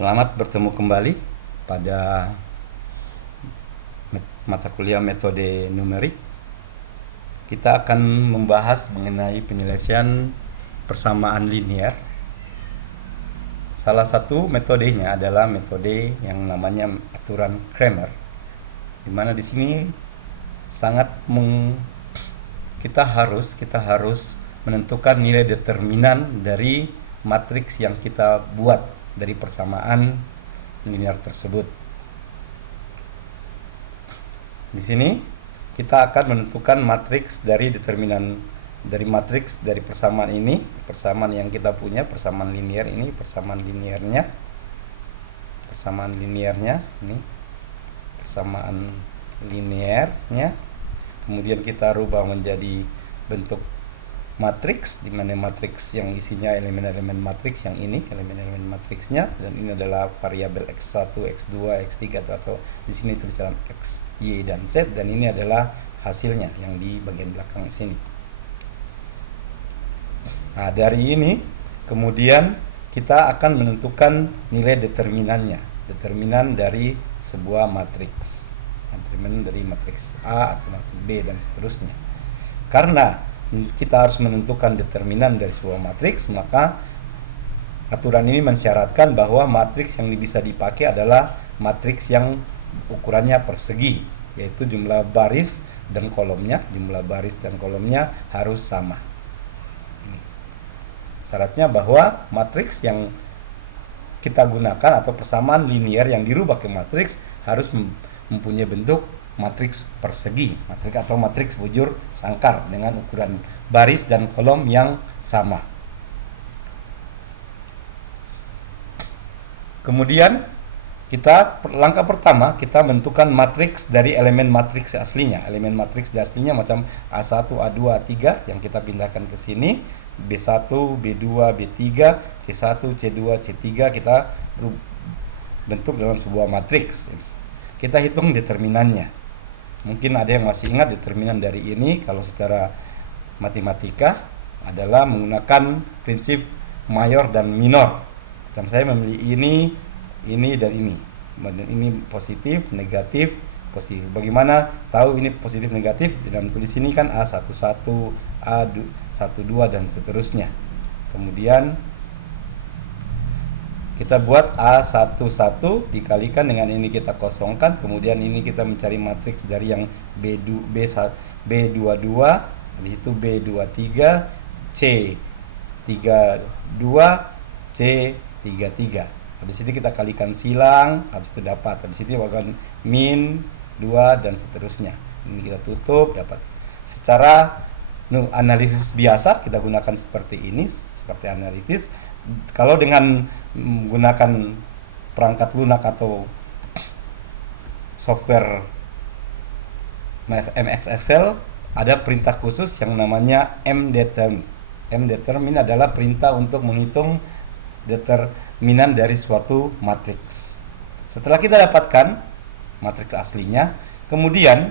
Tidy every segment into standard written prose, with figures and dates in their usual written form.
Selamat bertemu kembali pada mata kuliah metode numerik. Kita akan membahas mengenai penyelesaian persamaan linear. Salah satu metodenya adalah metode yang namanya aturan Cramer, di mana di sini kita harus menentukan nilai determinan dari matriks yang kita buat dari persamaan linear tersebut. Di sini kita akan menentukan matriks dari determinan dari matriks dari persamaan ini, persamaan yang kita punya, persamaan linear ini, persamaan linearnya ini, persamaan linearnya. Kemudian kita rubah menjadi bentuk matriks, di mana matriks yang isinya elemen-elemen matriks yang ini, elemen-elemen matriksnya, dan ini adalah variabel x1, x2, x3 atau di sini tulisan x, y dan z, dan ini adalah hasilnya yang di bagian belakang sini. Nah, dari ini kemudian kita akan menentukan nilai determinannya, determinan dari sebuah matriks, determinan dari matriks A atau matriks B dan seterusnya. Karena kita harus menentukan determinan dari sebuah matriks, maka aturan ini mensyaratkan bahwa matriks yang bisa dipakai adalah matriks yang ukurannya persegi, yaitu jumlah baris dan kolomnya harus sama. Ini syaratnya bahwa matriks yang kita gunakan atau persamaan linear yang dirubah ke matriks harus mempunyai bentuk matriks persegi, matriks atau matriks bujur sangkar dengan ukuran baris dan kolom yang sama. Kemudian langkah pertama kita menentukan matriks dari elemen matriks aslinya. Elemen matriks aslinya macam A1, A2, A3 yang kita pindahkan ke sini, B1, B2, B3, C1, C2, C3 kita bentuk dalam sebuah matriks. Kita hitung determinannya. Mungkin ada yang masih ingat determinan dari ini kalau secara matematika adalah menggunakan prinsip mayor dan minor. Macam saya memilih ini dan ini. Dan ini positif, negatif, positif. Bagaimana tahu ini positif negatif? Di dalam tulis ini kan A11, A12 dan seterusnya. Kemudian kita buat A11 dikalikan dengan ini kita kosongkan, kemudian ini kita mencari matriks dari yang B22, habis itu B23, C32, C33. Habis itu kita kalikan silang, habis itu dapat. Habis itu bagian min 2 dan seterusnya. Ini kita tutup, dapat. Secara analisis biasa kita gunakan seperti ini, seperti analisis. Kalau dengan menggunakan perangkat lunak atau software MS Excel, ada perintah khusus yang namanya mdeterm. Mdeterm ini adalah perintah untuk menghitung determinan dari suatu matriks. Setelah kita dapatkan matriks aslinya, kemudian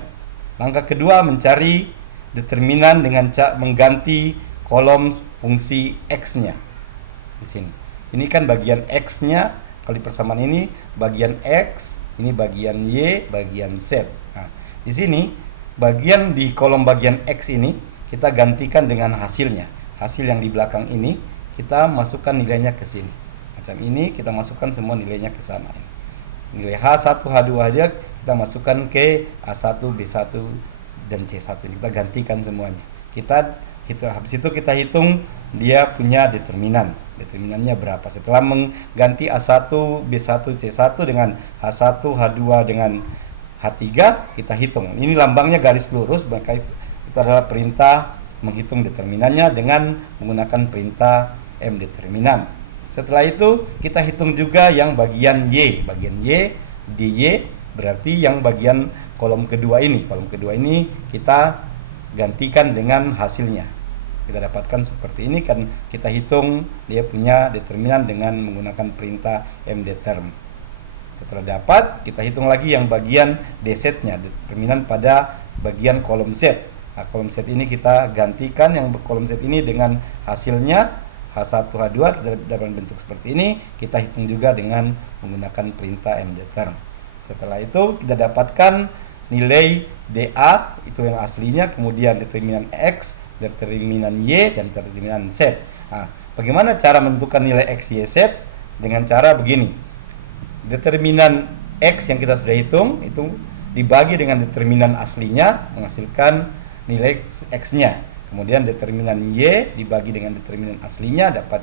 langkah kedua mencari determinan dengan mengganti kolom fungsi x-nya. Di sini. Ini kan bagian x-nya, kalau di persamaan ini bagian x, ini bagian y, bagian z. Nah, di sini bagian di kolom bagian x ini kita gantikan dengan hasilnya. Hasil yang di belakang ini kita masukkan nilainya ke sini. Macam ini kita masukkan semua nilainya ke sana. Nilai H1, H2 aja kita masukkan ke A1, B1 dan C1. Kita gantikan semuanya. Habis itu kita hitung dia punya determinan. Determinannya berapa? Setelah mengganti A1, B1, C1 dengan H1, H2 dengan H3, kita hitung. Ini lambangnya garis lurus, maka itu adalah perintah menghitung determinannya dengan menggunakan perintah mdeterminan. Setelah itu kita hitung juga yang bagian Y. Bagian Y, dy berarti yang bagian kolom kedua ini. Kolom kedua ini kita gantikan dengan hasilnya. Kita dapatkan seperti ini kan, kita hitung dia punya determinan dengan menggunakan perintah mdeterm. Setelah dapat, kita hitung lagi yang bagian dz-nya, determinan pada bagian kolom z. Nah, kolom z ini kita gantikan yang kolom z ini dengan hasilnya, H1, H2 kita dapat bentuk seperti ini. Kita hitung juga dengan menggunakan perintah mdeterm. Setelah itu kita dapatkan nilai DA itu yang aslinya, kemudian determinan X, determinan Y, dan determinan Z. Nah, bagaimana cara menentukan nilai X, Y, Z? Dengan cara begini. Determinan X yang kita sudah hitung itu dibagi dengan determinan aslinya menghasilkan nilai X-nya. Kemudian determinan Y dibagi dengan determinan aslinya dapat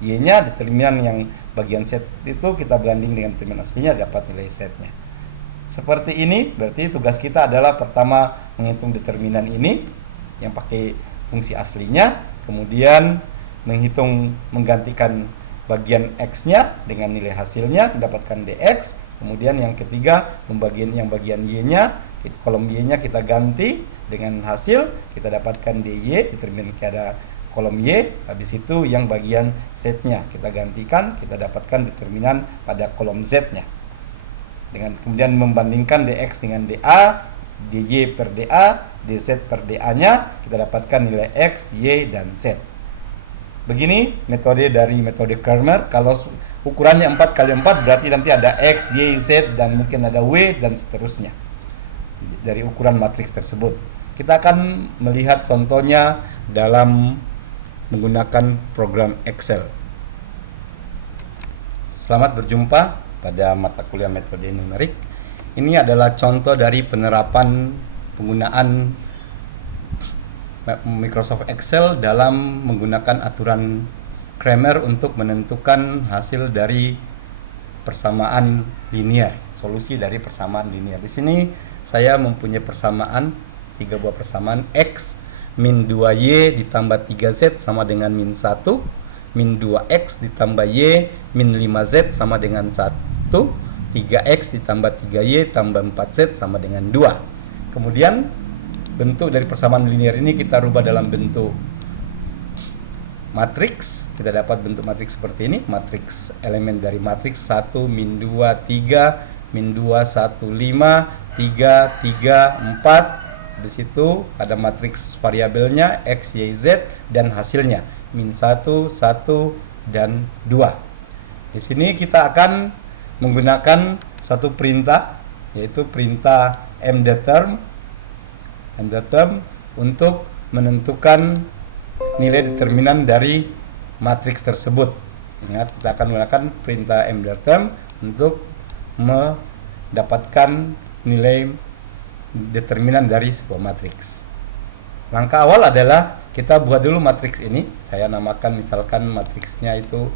Y-nya. Determinan yang bagian Z itu kita banding dengan determinan aslinya dapat nilai Z-nya. Seperti ini, berarti tugas kita adalah pertama menghitung determinan ini yang pakai fungsi aslinya, kemudian menggantikan bagian X-nya dengan nilai hasilnya mendapatkan DX. Kemudian yang ketiga, yang bagian Y-nya, kolom Y-nya kita ganti dengan hasil, kita dapatkan DY, determinan ada kolom Y. Habis itu yang bagian Z-nya kita gantikan, kita dapatkan determinan pada kolom Z-nya. Dengan kemudian membandingkan DX dengan DA, DY per DA, DZ per DA-nya, kita dapatkan nilai X, Y, dan Z. Begini metode dari metode Cramer. Kalau ukurannya 4x4 berarti nanti ada X, Y, Z, dan mungkin ada W, dan seterusnya dari ukuran matriks tersebut. Kita akan melihat contohnya dalam menggunakan program Excel. Selamat berjumpa pada mata kuliah metode numerik. Ini adalah contoh dari penerapan penggunaan Microsoft Excel dalam menggunakan aturan Cramer untuk menentukan hasil dari persamaan linear, solusi dari persamaan linear. Di sini saya mempunyai persamaan, 3 buah persamaan. X min 2Y ditambah 3Z sama dengan min 1, min 2X ditambah Y min 5Z sama dengan 1, 3X ditambah 3Y tambah 4Z sama dengan 2. Kemudian bentuk dari persamaan linear ini kita rubah dalam bentuk matriks. Kita dapat bentuk matriks seperti ini. Matriks elemen dari matriks 1 min 2 3 min 2 1 5 3 3 4. Di situ ada matriks variabelnya X, Y, Z dan hasilnya min 1 1 dan 2. Di sini kita akan menggunakan satu perintah, yaitu perintah mdeterm untuk menentukan nilai determinan dari matriks tersebut. Ingat, kita akan menggunakan perintah mdeterm untuk mendapatkan nilai determinan dari sebuah matriks. Langkah awal adalah kita buat dulu matriks ini. Saya namakan misalkan matriksnya itu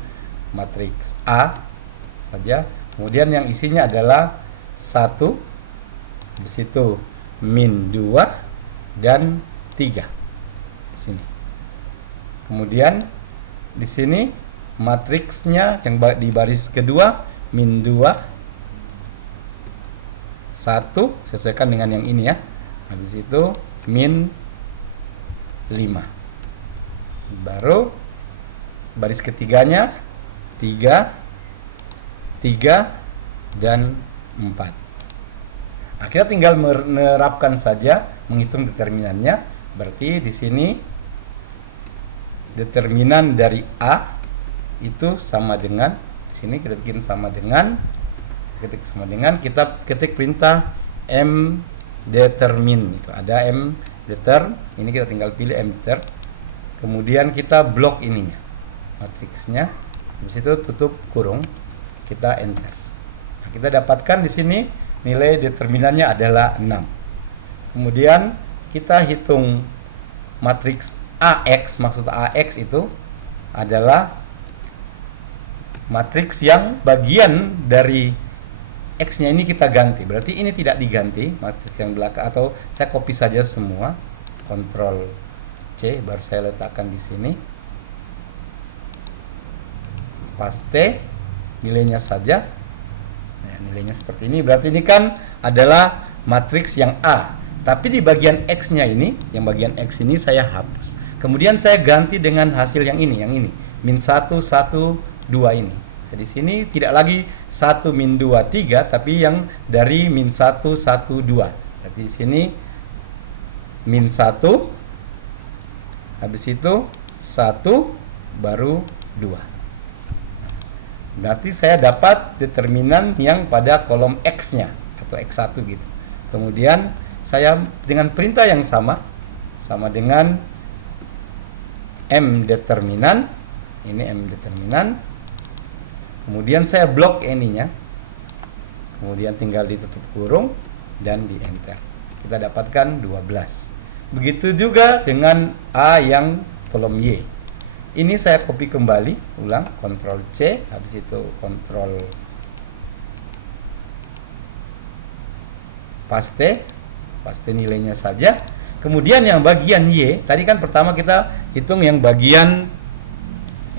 matriks A saja. Kemudian yang isinya adalah 1, di situ min 2 dan 3 di sini. Kemudian di sini matriksnya yang di baris kedua min 2 1 sesuaikan dengan yang ini ya. Habis itu min 5. Baru baris ketiganya 3 dan 4. Nah, kita tinggal menerapkan saja, menghitung determinannya. Berarti di sini determinan dari A itu sama dengan, di sini kita bikin sama dengan, kita ketik perintah mdetermin. Itu ada mdeterm, ini kita tinggal pilih mdeterm. Kemudian kita blok ininya, matriksnya. Habis itu tutup kurung. Kita enter. Nah, kita dapatkan di sini nilai determinannya adalah 6. Kemudian kita hitung matriks AX. Maksud AX itu adalah matriks yang bagian dari X-nya ini kita ganti. Berarti ini tidak diganti, matriks yang belakang, atau saya copy saja semua. Ctrl C baru saya letakkan di sini. Paste nilainya saja. Nah, nilainya seperti ini. Berarti ini kan adalah matriks yang A. Tapi di bagian X-nya ini, yang bagian X ini saya hapus. Kemudian saya ganti dengan hasil yang ini, min 1 1 2 ini. Jadi di sini tidak lagi 1 min 2 3, tapi yang dari min 1 1 2. Jadi di sini min 1, habis itu 1 baru 2. Berarti saya dapat determinan yang pada kolom X-nya atau X1 gitu. Kemudian saya dengan perintah yang sama dengan M determinan. Ini M determinan. Kemudian saya blok ininya. Kemudian tinggal ditutup kurung dan di enter. Kita dapatkan 12. Begitu juga dengan A yang kolom Y. Ini saya copy kembali, ulang, Ctrl C, habis itu Ctrl paste nilainya saja. Kemudian yang bagian Y, tadi kan pertama kita hitung yang bagian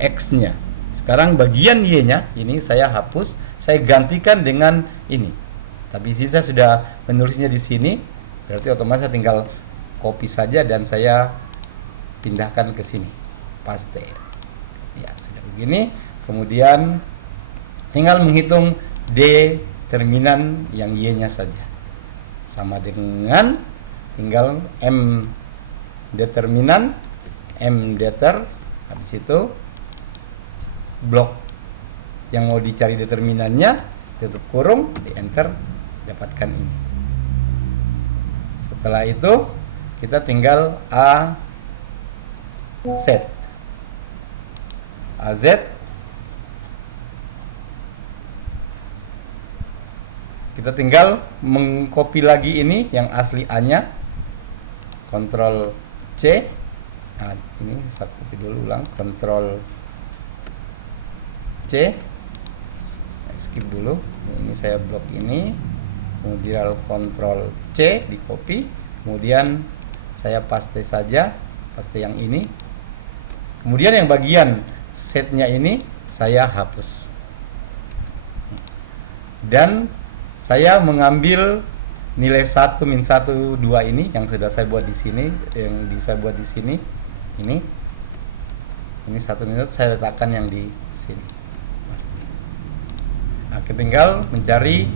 X-nya. Sekarang bagian Y-nya, ini saya hapus, saya gantikan dengan ini. Tapi di sini saya sudah menulisnya di sini, berarti otomatis saya tinggal copy saja dan saya pindahkan ke sini. Paste. Ya, sudah begini. Kemudian tinggal menghitung determinan yang Y-nya saja. Sama dengan tinggal M determinan, M deter, habis itu blok yang mau dicari determinannya, tutup kurung, di enter, dapatkan ini. Setelah itu kita tinggal set. AZ kita tinggal mengcopy lagi ini yang asli A-nya, Ctrl C. Nah, ini saya copy dulu ulang, Ctrl C. Skip dulu. Ini saya blok ini. Kemudian Ctrl C di copy. Kemudian saya paste saja, paste yang ini. Kemudian yang bagian setnya ini saya hapus. Dan saya mengambil nilai 1 min 1 2 ini yang sudah saya buat di sini, yang saya buat di sini. Ini 1 minus saya letakkan yang di sini. Pasti. Nah, kita tinggal mencari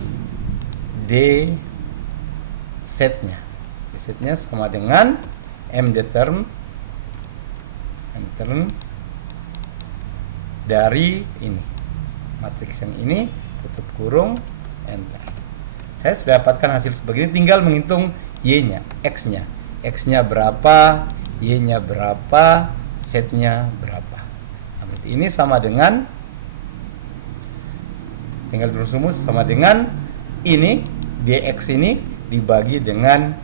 D setnya. D setnya sama dengan M determ dari ini, matriks yang ini, tutup kurung, enter. Saya sudah dapatkan hasil seperti ini, tinggal menghitung Y-nya, X-nya. X-nya berapa, Y-nya berapa, setnya berapa. Nah, berarti ini sama dengan, tinggal berumus sama dengan ini, DX ini dibagi dengan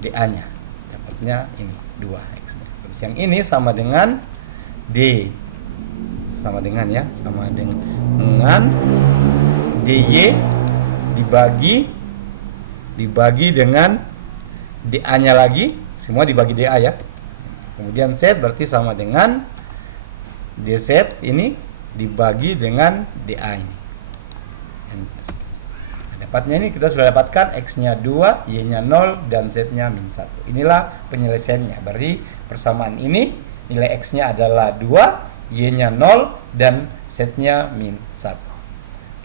DA-nya. Dapatnya ini, 2X-nya. Terus yang ini sama dengan D, sama dengan DY dibagi dengan DA-nya lagi, semua dibagi DA ya. Kemudian set berarti sama dengan D set ini dibagi dengan DA ini. Enter. Nah, dapatnya ini kita sudah dapatkan X-nya 2, Y-nya 0 dan Z-nya min 1. Inilah penyelesaiannya. Berarti persamaan ini nilai X-nya adalah 2, Y-nya 0 dan Z-nya min 1.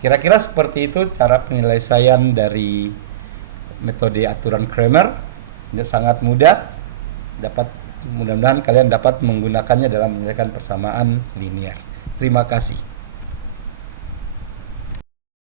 Kira-kira seperti itu cara penyelesaian dari metode aturan Cramer. Ini sangat mudah. Mudah-mudahan kalian dapat menggunakannya dalam menyelesaikan persamaan linear. Terima kasih.